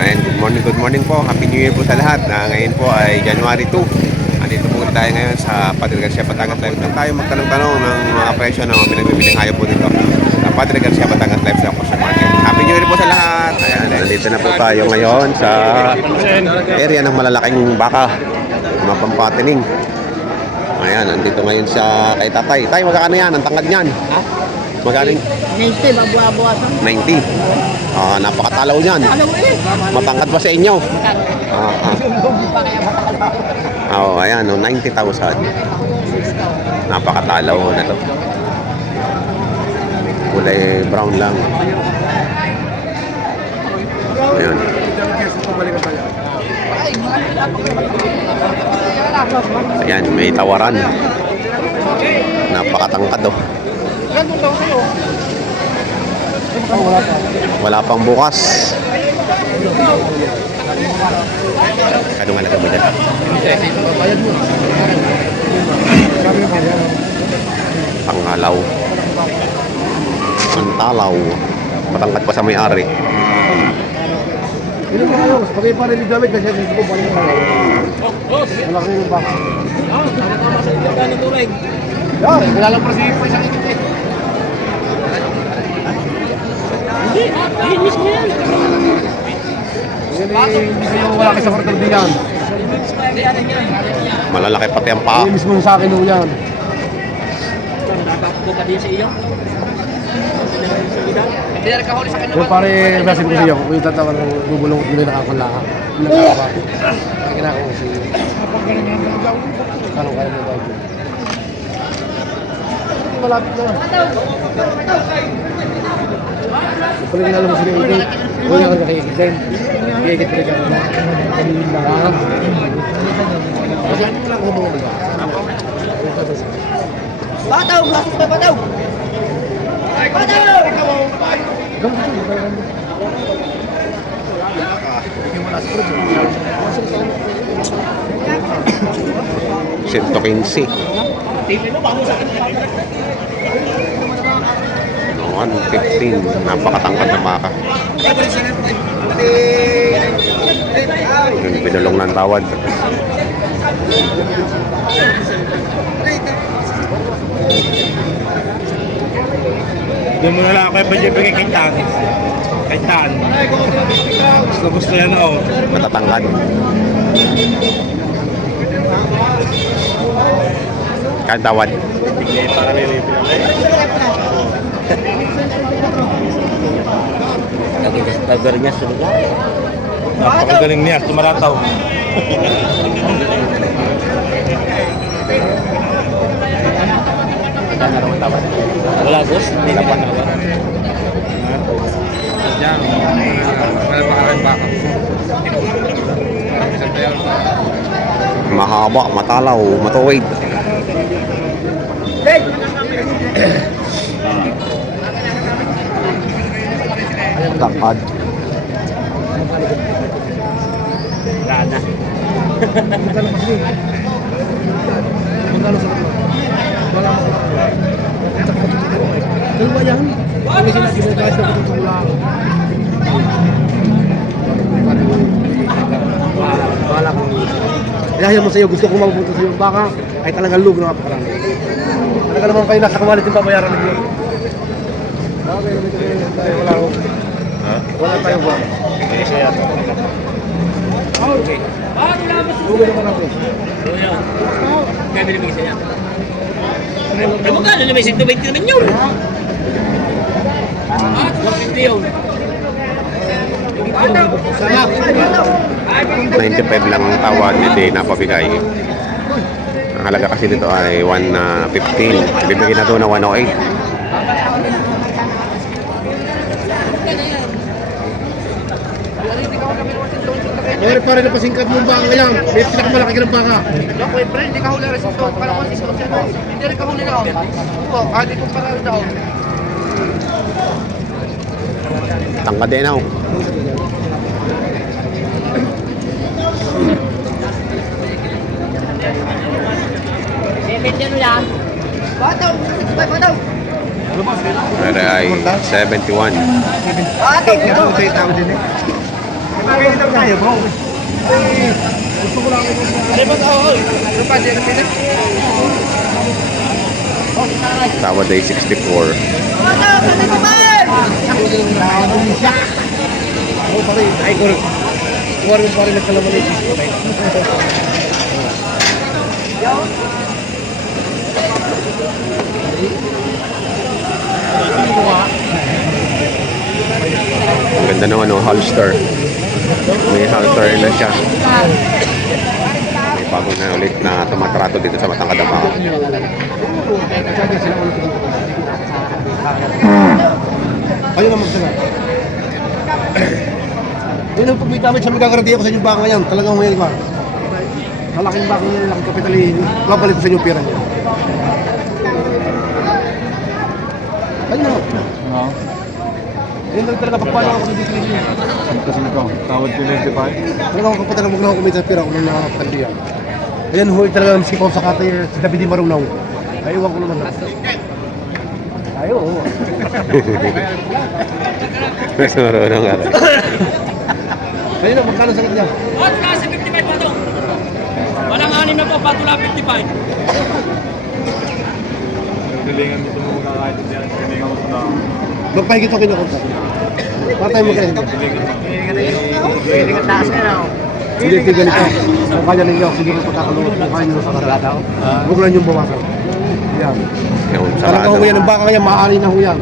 Ayan, good morning po. Happy New Year po sa lahat. Ngayon po ay January 2. Andito po tayo ngayon sa Padre Garcia Batangas Live. Lang tayo magtanong-tanong ng mga presyo ng mga pinagbibiling hayop po dito sa Padre Garcia Batangas Live sa Kusya Market. Happy New Year po sa lahat. Ayan, dito na po tayo ngayon sa area ng malalaking baka, mga pampatining. Ayan, andito ngayon sa kay Tatay. Tay, magkano yan? Ang tangad niyan? Ha? Magkano? 90, magbuha-buhasan. 90. Napakatalaw niyan. Alam mo eh. Matangkad pa sa inyo. Ayan, 90,000. Napakatalaw na to. Kulay brown lang. Ayan. Ayan, may tawaran. Napakatangkad oh. Wala pang bukas. Kano nga nagkaba dyan? Pangalaw. Pantalaw. Matangkad pa sa may-ari. Ini mo kayo, pagay pa rin yung damit kasi hindi ko balik na. Malaki yung baka. Tama sa gano'n tulig. Yan, kailangan pa si isang ito eh. Hindi, mismo yan. Hindi kayo wala kayo sa kwartal din yan. Malalaki pati ang paa. Hindi mismo sa akin ho yan. Tatakbo pa din sa iyo. Hindi na kahuli sa kanya. Yung pare, nasa ko sa iyo, kung yung tatawag ng bubulong nila nakakulaka. Nakakapa. Kinakaw ko sa iyo. Kano kaya mo tayo? Malapit na. Pala ginalo mo sila ito. Huwag ako nakikitin. Kikit pa rin ako na. Kanilin lang ha. Kasi ano lang ako mga diba? Bataw! Lakas pa bataw! Bataw! Gamit ito. Bayaran mo. 115. 115. Napakatangkad na baka. Yung pinulong ng tawad. Doon mo na lang ako yung bigay kay Tan. Kay Tan. Gusto yan ako. Matatangkad. Kahit tawad. Para nilipin Gagaling niya sila. napakagaling niya. Tumarataw. Wala boss, hindi na pa. Diyan. Wala pa kang baka. Mahaba, matalaw, matuwid. Tangkad. Wala na. Magkano sa kapwa? Wala mo. Dalawa yan. Kasi sinabi mo guys na tutulong. Wala kong ilahiyan mo sa iyo. Gusto kong mapupunta sa iyo. Baka ay talagang lug na napakarami. Talaga naman kayo nasa kamalit yung babayaran ninyo. Okay, wala ko. Wala tayo ba? Hindi siya yata. Okay. Lugo naman natin. Kaya binibigay sa niya. Ay mo gano'n naman, 120 naman yun. 150 yun. 95 lang ang tawad, hindi napabigay. Ang halaga kasi dito ay 115. Bibigyan na ito na 108. Mayroon pa rin na pasingkat mong baka ngayon. May pinakamalaki ka ng baka. Okay, friend, hindi ka huli rin sa ito. Para ko sa ito. Hindi rin ka huli na ako. Oo, hindi ko para rin ako. Tangkad din ako. Ano yan? Bataw! Bataw! Pero ay 71. Bataw! Pagkakita tayo, bro. Gusto ko lang ito. Tawad ay 64. Ay, kuwari pa rin nagkalaman ito. Ang ganda naman ng holster. May holster na siya. May bago na ulit na tumatrato dito sa Matangkad na Baka. Kayo na magsagot. Yun ang pag may damage sa magagarantiya ko sa inyong baka ngayon. Talagang may iba. Malaking baka niya, laking kapital babalik ko sa inyong pera niya. Ayun na. Yun lang talaga pagpano ako sa dito niya. Kasi ito, tawad ko 95. Talagang kapatid na huwag na ako kumita sa pera kung nang nakakapital. Ayan ho, talaga ang sipaw sa katay sa David Di Marunaw. Ay, iwan ko naman na. Ayo. Mas marunong nga rin. Ayun na, magkano sa kanya? Patula sa 55 pa to. Walang anim na to, patula 55. Galingan mo ito mo kakahit yan. Galingan mo ito na. Magpahigit ako kinakot. Patay mo kayo. Hindi kayo ganito. Kung kaya ninyo, siguro pagkakalunod kung kaya nyo sa karagata. Huwag lang yung bawasan. Yan. Yung Talaga sarado. ho yan, ang baka kanya, maaari na ho yan.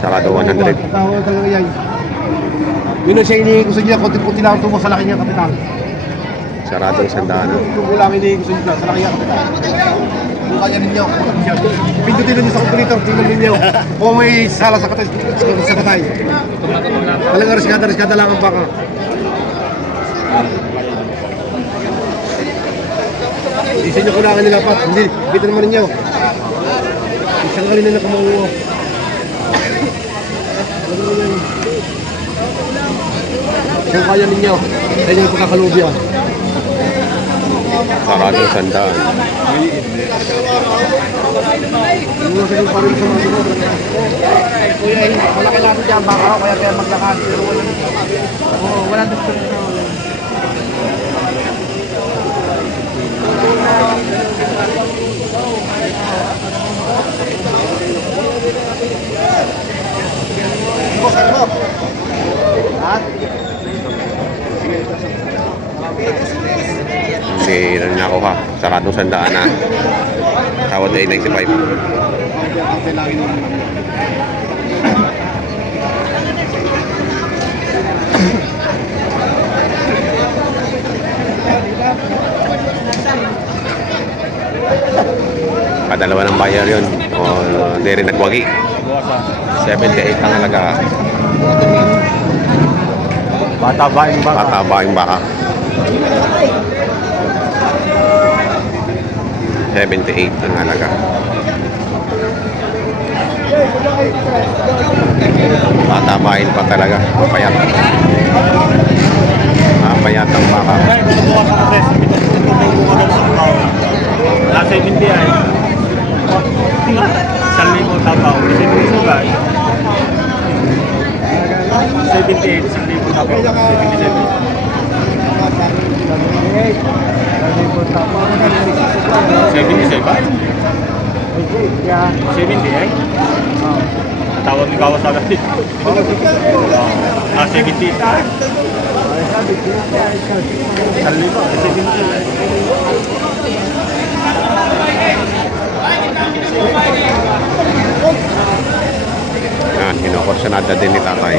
Sarado 100. Pagkahuwa talaga yan. Yun ang siya inihingi ko sa inyo, konti-konti lang tumo sa laki niya kapital. Sarado 100. Kung wala ang inihingi ko sa inyo, sa laki niya kapital. Kung kaya ninyo, pindutin ninyo sa computer, tingnan ninyo. Kung may sala sa katay, sa katay. Talaga riskada lang ang baka. Hindi sa inyo kulangan nila pa, hindi, bitin naman ninyo. Isang kalina na kamamuha. Kung kaya ninyo, sa inyo yung pagkakalubya. Sarado 100. Muna sa inyo pa rin sa mga sunod. Kuya, malaki natin dyan, baka ako kaya maglakad. Pero walang doktor na wala. Hindi rin ako ha. Sarado 100 na. Tawad ay 95. Padalawa ng buyer yun. O hindi rin nagwagi. 78 ang halaga. Pataba yung baka. Pataba yung baka. 78 ang halaga. Patabain pa talaga. Mapayat. Mapayat ang baka. Ay, bukas ako kasi. Bukas sa tao. Nasa 70 ay. 1,000 tapaw. Kasi piso ba? 78, 1,000 tapaw. 77 ba? 70 eh? Tawag ni Kawas agad din. Ah, 70. 1,000 ba? 70. Yan, kinukursunada din ni tatay.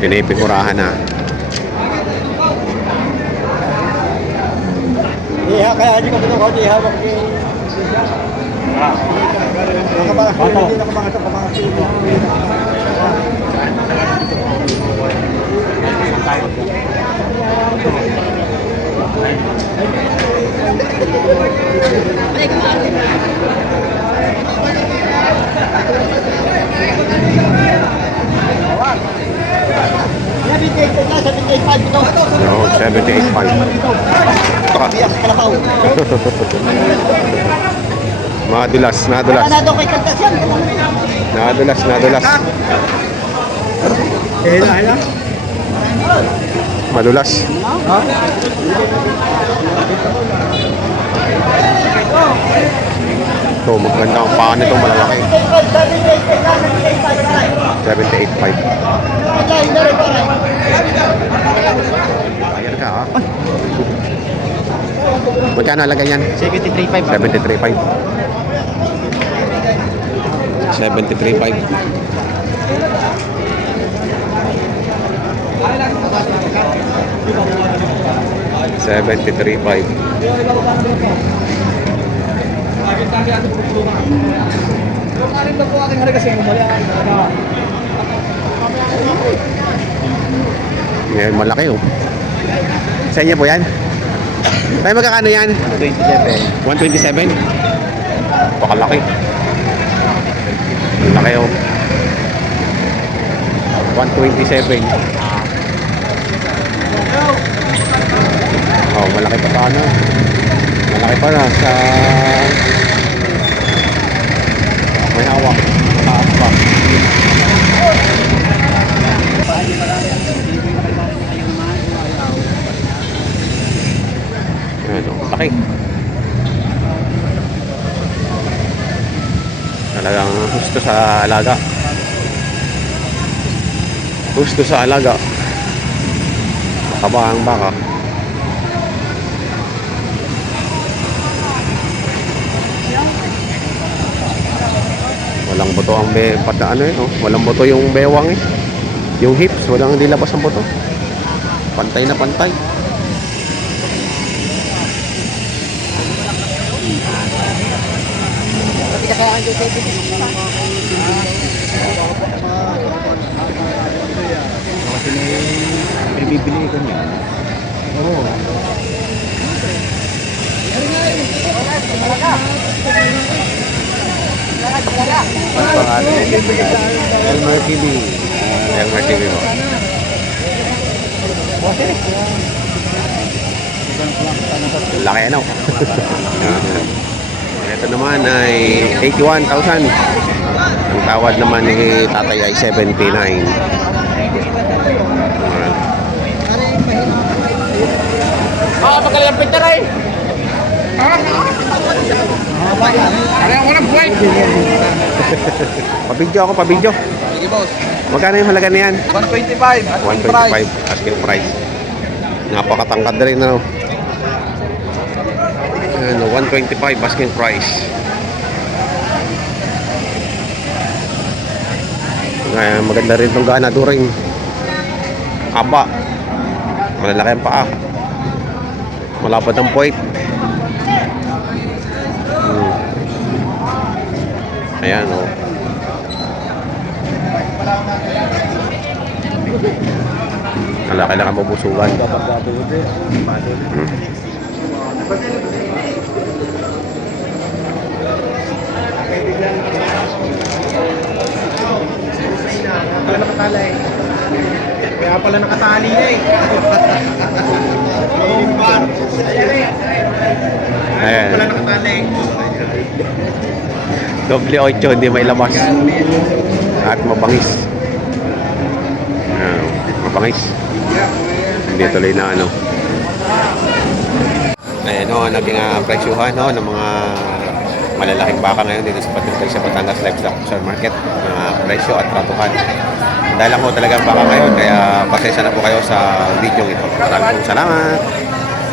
Pinipikurahan na. Iya, kaya hindi ka ito ko, di hawak ni... Hindi nakabangat ang pamangkin. No, 78.5. Mga Nadulas, nadulas. Nadulas, nadulas. Hila. Madulas. Ito, maganda ang paa nito, malalaki. 78.5. Ayan ka, ha? Magkano halaga yan? 73.5. 73.5. 73.5. $73.5. Ngayon, malaki oh. Sa inyo po yan? Tayo magkakano yan? 27. 127? Pakalaki. Laki oh. 127. Oh, malaki pa paano? Malaki pa na sa may hawak. Taas pa. Ano, laki. Talagang gusto sa alaga. Gusto sa alaga. Makaba ang baka. Walang buto ang walang buto yung bewang eh. Yung hips, walang hindi labas ang buto. Pantay na pantay. Bibili ko niya. Oo. Elmer TV. Elmer TV mo. Laki ano? Ito naman ay 81,000. Ang tawad naman ni tatay ay 79. Pagkalampit na rin. Parang walang buhay. Pabidyo ako, pabidyo. Sige, boss. Magkano yung halaga niyan? 125. 125 asking price. Napakatangkad rin ano. Ano, 125 asking price. Maganda rin itong ganado rin. Aba. Malalaki ang paa. Malapad ang puwit. Ayan o. Kailangan mabusugan. Kaya pala nakatali na eh. Ayan. Pala nakatali. Doble 8, hindi may labas. At mabangis. Ayan, mabangis. Hindi tuloy na ano. Ayan o, naging presyuhan no, ng mga malalaking baka ngayon dito sa Patrick sa Batangas Livestock Market. Presyo at tratuhan. Dahil lang po talaga ang baka ngayon, kaya pasensya na po kayo sa video ito. Maraming salamat.